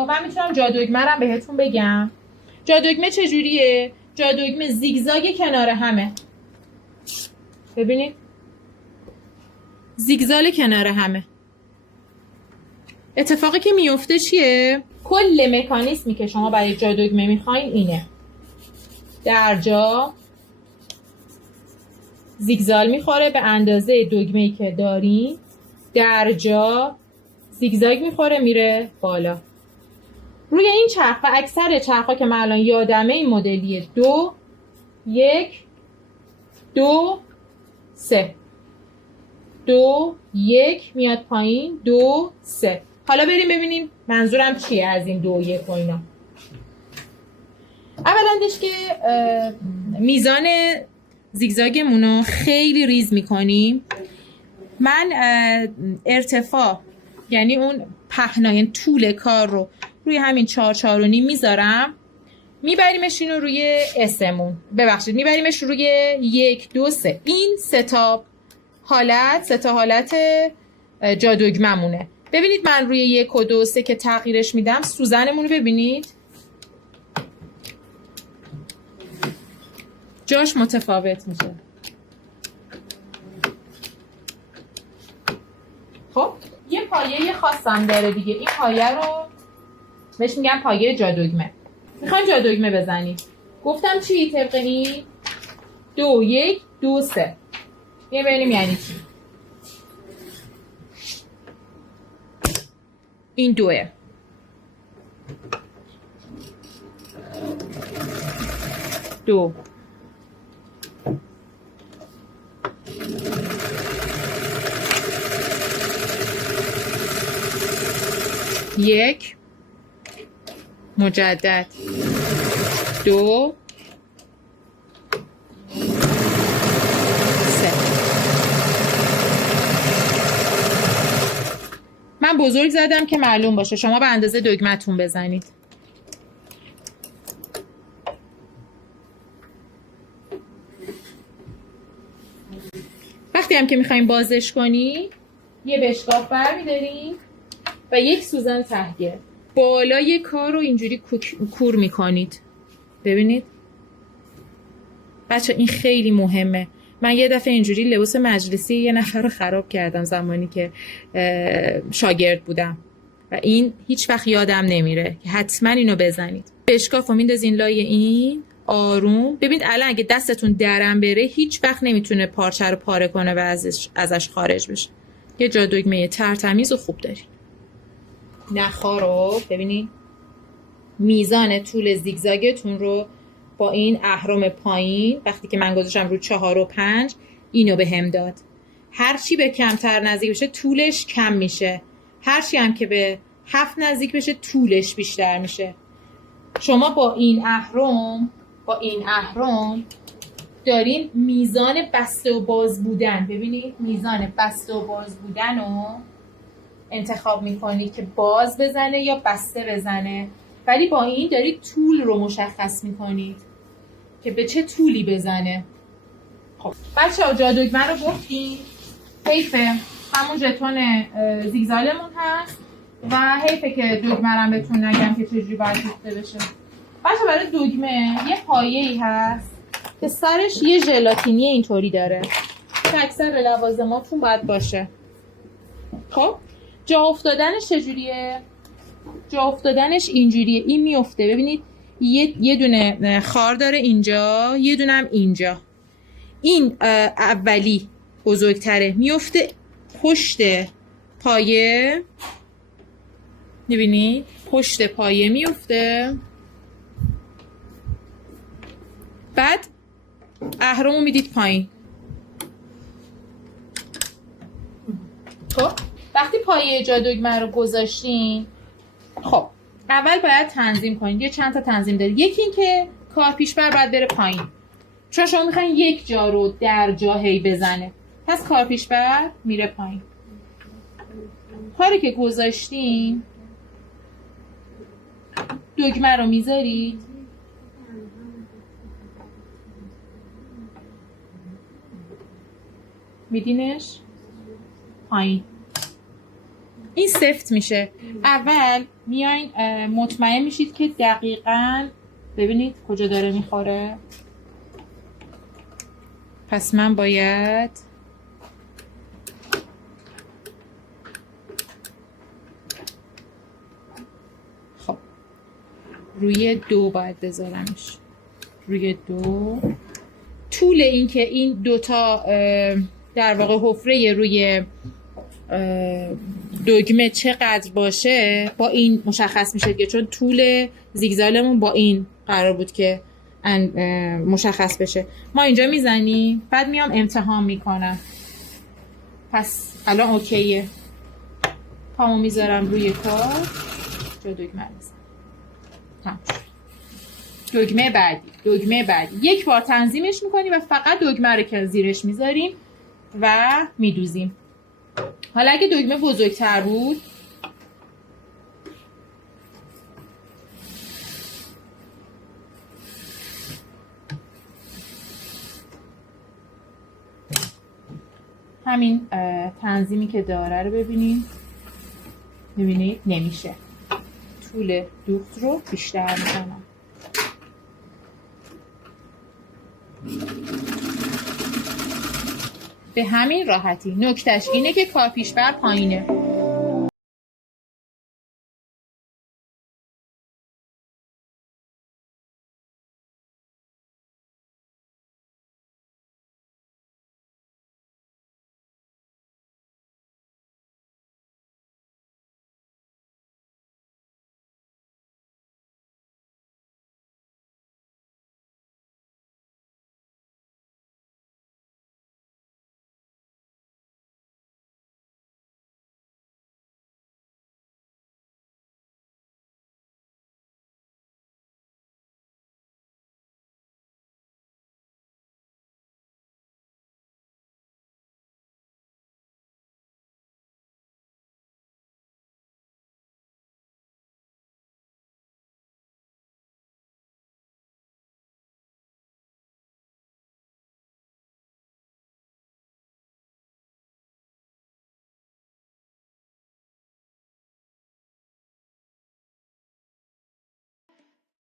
اینجا من میتونم جادوگمه رو بهتون بگم. جادوگمه چجوریه؟ جادوگمه زیگزاگ کنار همه. ببینید زیگزاگ کنار همه. اتفاقی که میفته چیه؟ کل مکانیزمی که شما برای جادوگمه میخواین اینه. درجا زیگزال میخوره به اندازه دگمه‌ای که دارین. درجا زیگزاگ میخوره میره بالا. روی این چرخ و اکثر چرخ‌ها که من الان یادمه این مدلیه 2 1 2 3 2 1 میاد پایین 2 3. حالا بریم ببینیم منظورم چیه از این 2 1 و اینا. اولندش که میزان زیگزاگمونو خیلی ریز میکنیم. من ارتفاع یعنی اون پهنای طول کار رو روی همین 4 4.5 میذارم. میبریمش اینو روی اسمون. ببخشید میبریمش روی 1 2 3. این سه تا حالت جادوگممونه. ببینید من روی 1 و 2 3 که تغییرش میدم سوزنمون رو ببینید جاش متفاوت میشه. خب یه پایه خاصم داره دیگه. این پایه رو بهش میگم پایه جادوگمه. میخوایم جادوگمه بزنیم. گفتم چی طبق این 2 1 2 3. یه ببینیم یعنی چی. این 2 2 1 مجدد 2 3. من بزرگ زدم که معلوم باشه. شما به اندازه دگمتون بزنید. وقتی هم که میخوایم بازش کنی یه بشقاب برمی‌دارین و یک سوزن تهیه بالای کار رو اینجوری کور میکنید. ببینید بچه این خیلی مهمه. من یه دفعه اینجوری لباس مجلسی یه نفر رو خراب کردم زمانی که شاگرد بودم و این هیچ وقت یادم نمیره که حتما اینو بزنید. بشکاف رو میندازین لای این آروم. ببینید الان اگه دستتون درم بره هیچ وقت نمیتونه پارچه رو پاره کنه و ازش خارج بشه. یه جادوگمه ترتمیز و خوب دارین. نخا رو ببینید میزان طول زیگزاگتون رو با این اهرم پایین وقتی که من گذاشتم رو 4 و 5 اینو به هم داد. هرچی به کمتر نزدیک بشه طولش کم میشه. هرچی هم که به 7 نزدیک بشه طولش بیشتر میشه. شما با این اهرم دارین میزان بسته و باز بودن. ببینید میزان بسته و باز بودن رو انتخاب میکنید که باز بزنه یا بسته بزنه. ولی با این دارید طول رو مشخص میکنید که به چه طولی بزنه. خب بچه ها جادوگمه رو گفتیم. حیفه همون ژتون زیگزالمون هست و حیفه که دگمه رو بهتون نگم که چجوری باید ریخته بشه. بچه برای دگمه یه پایه‌ای هست که سرش یه ژلاتینی اینطوری داره که اکثر لوازماتون باید باشه. خب جا افتادنش چجوریه؟ جا افتادنش اینجوریه. این میفته ببینید یه دونه خار داره اینجا یه دونه هم اینجا. این اولی بزرگتره میفته پشت پایه. میبینی پشت پایه میفته. بعد اهرمو میدید پایین. خب وقتی پایه جادوگمه رو گذاشتین خب اول باید تنظیم کنید. یه چند تا تنظیم دارید. یکی این که کار پیشبر باید بره پایین چون شما میخواین یک جا رو در جا هی بزنه. پس کار پیشبر میره پایین. کاری که گذاشتین دگمه رو میذارید میدینش پایین. این سفت میشه. اول میاین مطمئن میشید که دقیقاً ببینید کجا داره میخوره. پس من باید خب روی 2 باید بذارمش، روی 2. طول این که این دوتا در واقع حفره روی دگمه چقدر باشه با این مشخص میشه که چون طول زیگزالمون با این قرار بود که مشخص بشه. ما اینجا میزنیم، بعد میام امتحان میکنم. پس الان اوکیه. پامو میذارم روی کار، جا دگمه بزنم. دگمه بعدی یک بار تنظیمش میکنیم و فقط دگمه رو که زیرش میذاریم و میدوزیم. حالا اگه دگمه بزرگتر بود همین تنظیمی که داره رو ببینید نمیشه. طول دوخت رو بیشتر میکنم. به همین راحتی. نکتهش اینه که کارپیشبر پایینه.